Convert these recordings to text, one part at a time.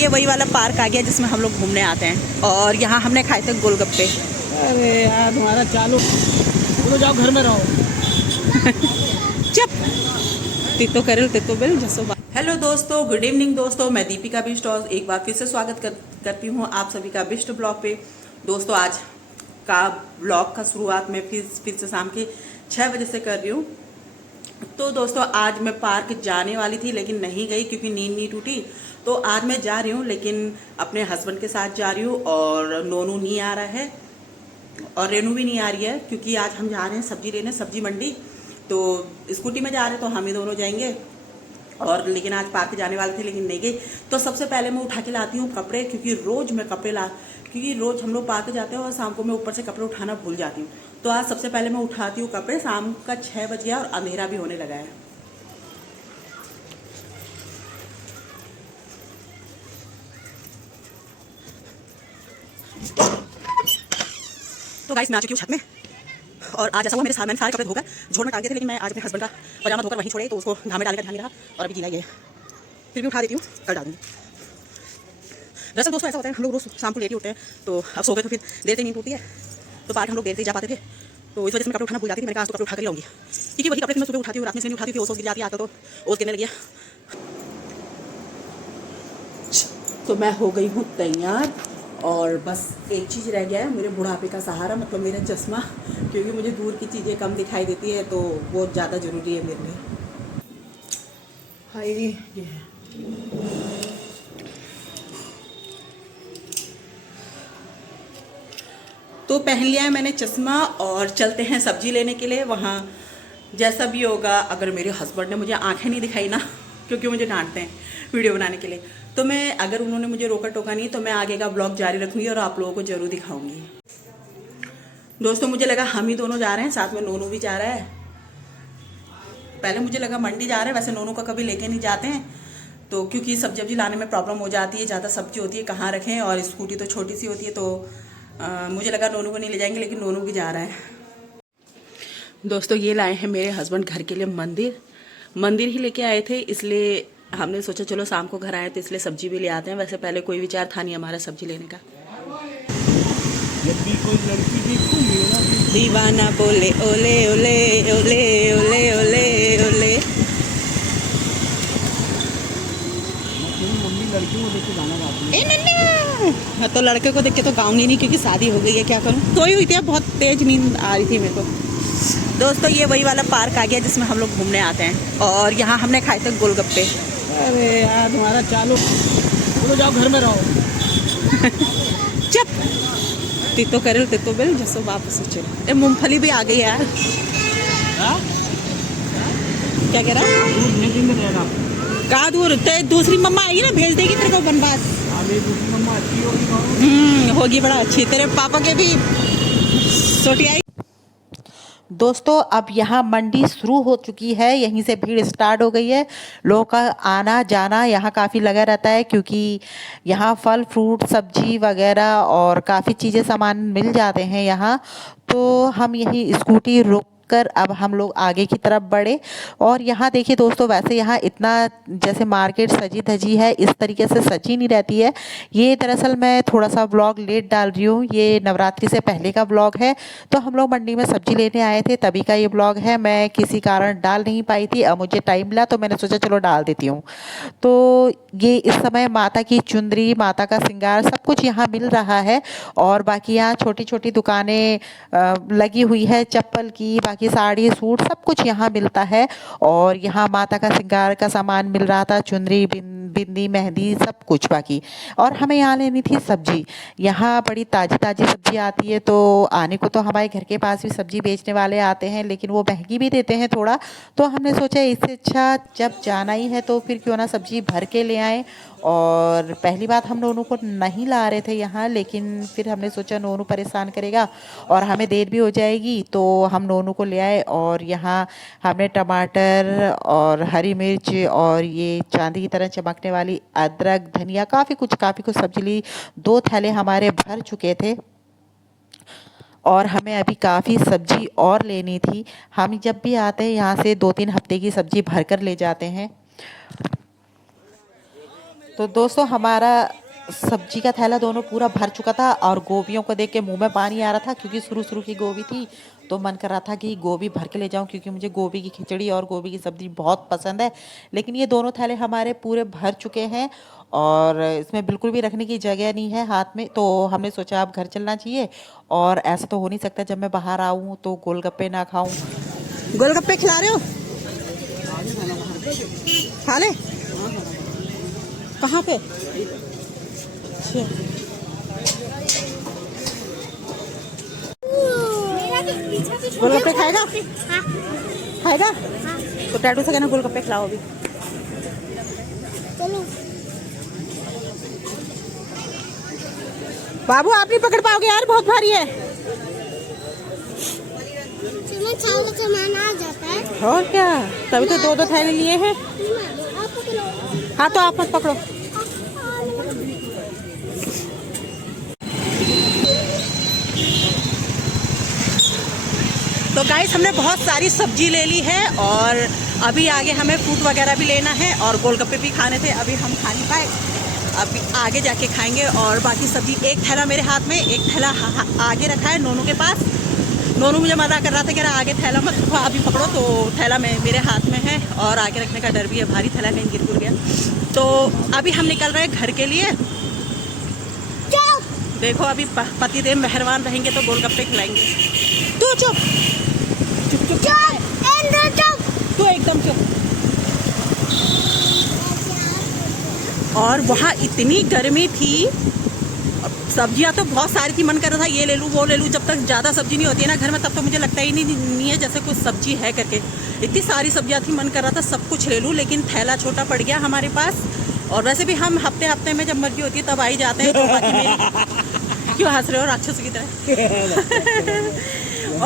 ये वही वाला पार्क आ गया जिसमें हम लोग घूमने आते हैं और यहाँ हमने खाए थे गोलगप्पे। अरे यार तुम्हारा चालू, तो जाओ घर में रहो। चुप। तितो करेल तितो बिल जसो। हेलो दोस्तों, गुड इवनिंग दोस्तों, मैं दीपिका बिष्ट और एक बार फिर से स्वागत करती हूँ आप सभी का बिष्ट ब्लॉग पे। दोस्तों आज का ब्लॉग का शुरुआत मैं फिर से शाम के 6 बजे से कर रही हूँ। तो दोस्तों आज मैं पार्क जाने वाली थी लेकिन नहीं गई क्योंकि नींद नहीं टूटी। तो आज मैं जा रही हूँ लेकिन अपने हस्बैंड के साथ जा रही हूँ और नोनू नहीं आ रहा है और रेनू भी नहीं आ रही है क्योंकि आज हम जा रहे हैं सब्जी लेने, सब्जी मंडी। तो स्कूटी में जा रहे हैं तो हम ही दोनों जाएंगे और लेकिन आज पार्क जाने वाले थे लेकिन नहीं गई। तो सबसे पहले मैं उठा के लाती हूँ कपड़े क्योंकि रोज़ हम लोग पार्क जाते हैं और शाम को मैं ऊपर से कपड़े उठाना भूल जाती हूँ। तो आज सबसे पहले मैं उठाती हूँ कपड़े। शाम का 6 बज गया और अंधेरा भी होने लगा है। तो गाइस मैं आ चुकी हूँ छत में और आज ऐसा हुआ मेरे साथ मैंने सारे कपड़े धोकर झोल में डाल दिए थे लेकिन मैं आज अपने हस्बैंड का पजामा धोकर वहीं छोड़े तो उसको घाम में डालने का ध्यान नहीं रहा और अभी गीला ही है। फिर भी उठा देती हूँ, कल डाल दूँगी। दरअसल दोस्तों ऐसा होता है हम लोग रोज शाम को लेट ही उठते हैं तो अब सो गए तो फिर देर से नींद टूटती है। तो पार्क हम लोग देर से जा पाते थे तो इस वजह से मैं कपड़े उठाना भूल जाती थी। मैंने कहा आज तो कपड़े उठा कर लाऊंगी क्योंकि वही कपड़े मैं सुबह उठाती हूँ, रात में से नहीं उठाती थी, ओस गिर जाती है। आता तो ओस गिरने लगी। तो मैं हो गई हूँ तैयार और बस एक चीज़ रह गया है, मेरे बुढ़ापे का सहारा मतलब मेरा चश्मा, क्योंकि मुझे दूर की चीज़ें कम दिखाई देती है तो वो ज़्यादा ज़रूरी है मेरे लिए। हाय ये है। तो पहन लिया है मैंने चश्मा और चलते हैं सब्जी लेने के लिए। वहाँ जैसा भी होगा, अगर मेरे हस्बैंड ने मुझे आंखें नहीं दिखाई ना, क्योंकि मुझे डांटते हैं वीडियो बनाने के लिए, तो मैं अगर उन्होंने मुझे रोका टोका नहीं तो मैं आगे का ब्लॉग जारी रखूँगी और आप लोगों को ज़रूर दिखाऊंगी। दोस्तों मुझे लगा हम ही दोनों जा रहे हैं, साथ में नोनू भी जा रहा है। पहले मुझे लगा मंडी जा रहे हैं, वैसे नोनू का कभी लेके नहीं जाते हैं तो क्योंकि सब्जी लाने में प्रॉब्लम हो जाती है, ज़्यादा सब्जी होती है कहाँ रखें और स्कूटी तो छोटी सी होती है तो मुझे लगा नोनू को नहीं ले जाएंगे लेकिन नोनू भी जा रहा है। दोस्तों ये लाए हैं मेरे हस्बैंड घर के लिए मंदिर ही लेके आए थे, इसलिए हमने सोचा चलो शाम को घर आए तो इसलिए सब्जी भी ले आते हैं। वैसे पहले कोई विचार था नहीं हमारा सब्जी लेने का। जब भी कोई लड़की देखूं मेरा दीवाना बोले ओले ओले ओले ओले ओले ओले। मम्मी लड़कियों को देख के गाना गाती है। हाँ तो लड़के को देख के तो गाऊंगी नहीं क्योंकि शादी हो गई है, क्या करूँ। सोई हुई थी, बहुत तेज नींद आ रही थी मेरे को। दोस्तों ये वही वाला पार्क आ गया जिसमें हम लोग घूमने आते हैं और यहाँ हमने खाए थे गोलगप्पे। अरे यार तुम्हारा चालू, तो जाओ घर में रहो। चुप। तितो करेल तितो बिल जसो वापस चले। मूंगफली भी आ गई यार। क्या कह रहा है? कहाँ दूर दूसरी मम्मा आई ना, भेज देगी तेरे को बनवास। दूसरी मम्मा अच्छी होगी होगी बड़ा अच्छी। तेरे पापा के भी छोटी आई। दोस्तों अब यहाँ मंडी शुरू हो चुकी है, यहीं से भीड़ स्टार्ट हो गई है। लोगों का आना जाना यहाँ काफ़ी लगा रहता है क्योंकि यहाँ फल फ्रूट सब्जी वगैरह और काफ़ी चीज़ें सामान मिल जाते हैं यहाँ। तो हम यही स्कूटी रोक कर अब हम लोग आगे की तरफ बढ़े और यहाँ देखिए दोस्तों, वैसे यहाँ इतना जैसे मार्केट सजी धजी है इस तरीके से सजी नहीं रहती है। ये दरअसल मैं थोड़ा सा ब्लॉग लेट डाल रही हूँ, ये नवरात्रि से पहले का ब्लॉग है। तो हम लोग मंडी में सब्जी लेने आए थे तभी का ये ब्लॉग है, मैं किसी कारण डाल नहीं पाई थी। अब मुझे टाइम मिला तो मैंने सोचा चलो डाल देती हूँ। तो ये इस समय माता की चुंदरी, माता का श्रृंगार सब कुछ यहाँ मिल रहा है और बाकी यहाँ छोटी छोटी दुकानें लगी हुई है, चप्पल की, बाकी साड़ी सूट सब कुछ यहाँ मिलता है। और यहाँ माता का श्रृंगार का सामान मिल रहा था, चुंदरी बिंदी मेहंदी सब कुछ बाकी। और हमें यहाँ लेनी थी सब्जी। यहाँ बड़ी ताज़ी ताज़ी सब्जी आती है तो आने को तो हमारे घर के पास भी सब्जी बेचने वाले आते हैं लेकिन वो महंगी भी देते हैं थोड़ा। तो हमने सोचा इससे अच्छा जब जाना ही है तो फिर क्यों ना सब्जी भर के ले आएँ। और पहली बात हम नोनू को नहीं ला रहे थे यहाँ, लेकिन फिर हमने सोचा नोनू परेशान करेगा और हमें देर भी हो जाएगी तो हम नोनू को ले आए। और यहाँ हमने टमाटर और हरी मिर्च और ये चांदी की तरह चमकने वाली अदरक धनिया काफ़ी कुछ सब्जी ली। 2 थैले हमारे भर चुके थे और हमें अभी काफ़ी सब्जी और लेनी थी। हम जब भी आते हैं यहाँ से 2-3 हफ्ते की सब्जी भर कर ले जाते हैं। तो दोस्तों हमारा सब्जी का थैला दोनों पूरा भर चुका था और गोभियों को देख के मुंह में पानी आ रहा था क्योंकि शुरू शुरू की गोभी थी तो मन कर रहा था कि गोभी भर के ले जाऊं क्योंकि मुझे गोभी की खिचड़ी और गोभी की सब्ज़ी बहुत पसंद है। लेकिन ये दोनों थैले हमारे पूरे भर चुके हैं और इसमें बिल्कुल भी रखने की जगह नहीं है हाथ में, तो हमने सोचा अब घर चलना चाहिए। और ऐसा तो हो नहीं सकता जब मैं बाहर आऊँ तो गोलगप्पे ना खाऊँ। गोलगप्पे खिला रहे हो? खा ले। कहाँ पे? अच्छा। गोलगप्पे खाएगा? खाएगा? तो टैटू से कहना गोलगप्पे खिलाओ अभी। बाबू आप नहीं पकड़ पाओगे यार, बहुत भारी है। सामान आ जाता है। और क्या, तभी तो दो दो थैले लिए हैं। हाँ तो आप मत पकड़ो। तो गाइस हमने बहुत सारी सब्जी ले ली है और अभी आगे हमें फ्रूट वगैरह भी लेना है और गोलगप्पे भी खाने थे, अभी हम खा नहीं पाए, अभी आगे जाके खाएंगे। और बाकी सब्जी, एक थैला मेरे हाथ में, एक थैला आगे रखा है नोनू के पास। नोनू मुझे मना कर रहा था कि आगे थैला मत रखो, अभी पकड़ो, तो थैला मेरे हाथ में है और आगे रखने का डर भी है, भारी थैला कहीं गिर गया। तो अभी हम निकल रहे हैं घर के लिए। देखो अभी पतिदेव मेहरबान रहेंगे तो गोलगप्पे खिलाएंगे। तू चुप चुप चुप चुप, तू एकदम चुप। और वहाँ इतनी गर्मी थी, सब्जियां तो बहुत सारी थी, मन कर रहा था ये ले लूँ वो ले लूँ। जब तक ज़्यादा सब्जी नहीं होती है ना घर में तब तो मुझे लगता ही नहीं है जैसे कुछ सब्जी है करके। इतनी सारी सब्जियां थी, मन कर रहा था सब कुछ ले लूँ, लेकिन थैला छोटा पड़ गया हमारे पास। और वैसे भी हम हफ्ते हफ्ते में जब मर्जी होती है तब आ ही जाते हैं। तो बाकी मेरी क्यों हंस रहे हो राक्षस की तरह?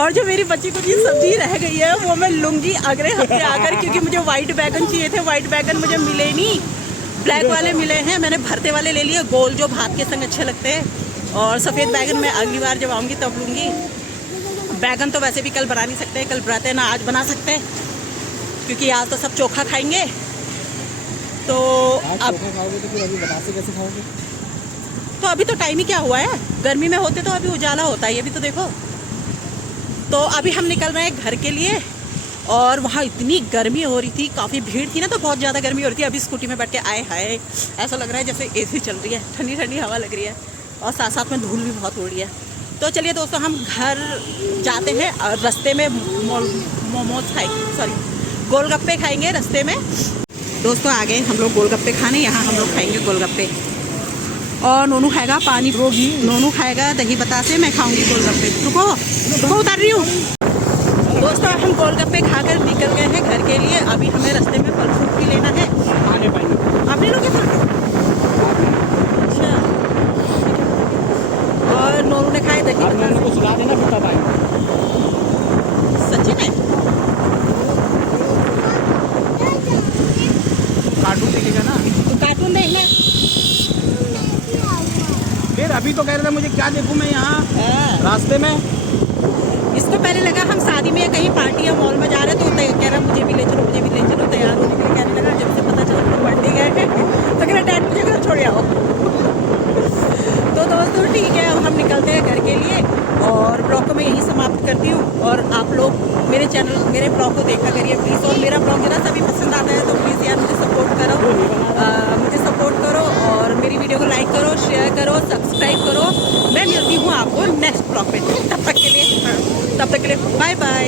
और जो मेरी बच्ची को जी सब्जी रह गई है वो मैं लूँगी अगले हफ्ते आकर, क्योंकि मुझे वाइट बैगन चाहिए थे। वाइट बैगन मुझे मिले नहीं, ब्लैक वाले मिले हैं। मैंने भरते वाले ले लिए, गोल जो भात के संग अच्छे लगते हैं। और सफ़ेद बैगन मैं अगली बार जब आऊँगी तब लूँगी। बैगन तो वैसे भी कल बना नहीं सकते, कल व्रत है ना, आज बना सकते हैं क्योंकि आज तो सब चोखा खाएंगे। तो अब खाओगे तो फिर अभी बतासे कैसे खाओगे? तो अभी तो टाइम ही क्या हुआ है, गर्मी में होते तो अभी उजाला होता है, ये भी तो देखो। तो अभी हम निकल रहे हैं घर के लिए और वहाँ इतनी गर्मी हो रही थी, काफ़ी भीड़ थी ना, तो बहुत ज़्यादा गर्मी हो रही थी। अभी स्कूटी में बैठ के आए हाय, ऐसा लग रहा है जैसे एसी चल रही है, ठंडी ठंडी हवा लग रही है और साथ साथ में धूल भी बहुत हो रही है। तो चलिए दोस्तों हम घर जाते हैं और रास्ते में मोमोज खाएंगे, सॉरी गोलगप्पे खाएंगे रास्ते में। दोस्तों आ गए हम लोग गोलगप्पे खाने, यहाँ हम लोग खाएंगे गोलगप्पे और नोनू खाएगा पानी, नोनू खाएगा दही बतासे, मैं खाऊंगी गोलगप्पे। रुको उतार रही हूँ। दोस्तों हम गोलगप्पे खाकर निकल गए हैं घर के लिए। अभी हमें रास्ते में फल फ्रूट भी लेना है। खाने पाएंगे आप ले लोगे फल फ्रूट? अच्छा। और नोनू ने खाए दही बतासे। को सुला देना फिर तब आएंगे। सच्ची में? कार्टून देखेगा ना, तो कार्टून देखना। फिर अभी तो कह रहे थे मुझे क्या देखूं मैं यहाँ रास्ते में। इसको पहले लगा हम शादी में या कहीं पार्टी या मॉल में जा रहे तो कह रहा मुझे भी ले चलो, मुझे भी ले चलो। तैयार होने के लिए कहने लगा, जब से पता चला तो बर्थडे गए हैं तो कह रहा डैड मुझे घर छोड़ आओ। तो दोस्तों ठीक है, अब हम निकलते हैं घर के लिए और ब्लॉग को मैं यहीं समाप्त करती हूँ। और आप लोग मेरे चैनल, मेरे ब्लॉग को देखा करिए प्लीज़। और मेरा ब्लॉग जरा सा भी पसंद आता है तो प्लीज़ यार मुझे सपोर्ट करो, मुझे सपोर्ट करो और मेरी वीडियो को लाइक करो, शेयर करो, सब्सक्राइब करो। मैं मिलती हूँ आपको नेक्स्ट ब्लॉग पे। तब तक के लिए बाय बाय।